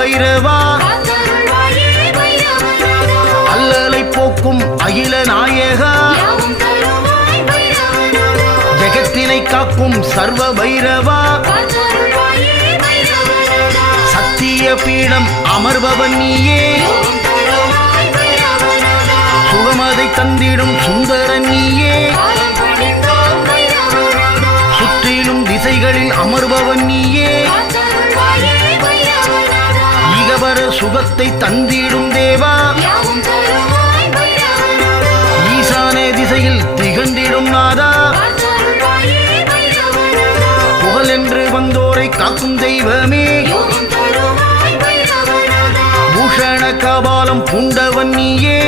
பைரவா அல்லலை போக்கும் அகில நாயகா ஜெகத்தினை காக்கும் சர்வ பைரவா சத்திய பீடம் அமர்பவன் நீயே சுகமதை தந்திடும் சுந்தரன் நீயே சுற்றிலும் திசைகளில் அமர்பவன் நீயே ஈகபர சுகத்தை தந்திடும் தேவா ஈசான திசையில் திகழ்ந்திடும் நாதா புகழென்று வந்தோரை காக்கும் தெய்வமே பூஷண கபாலம் பூண்டவன் நீயே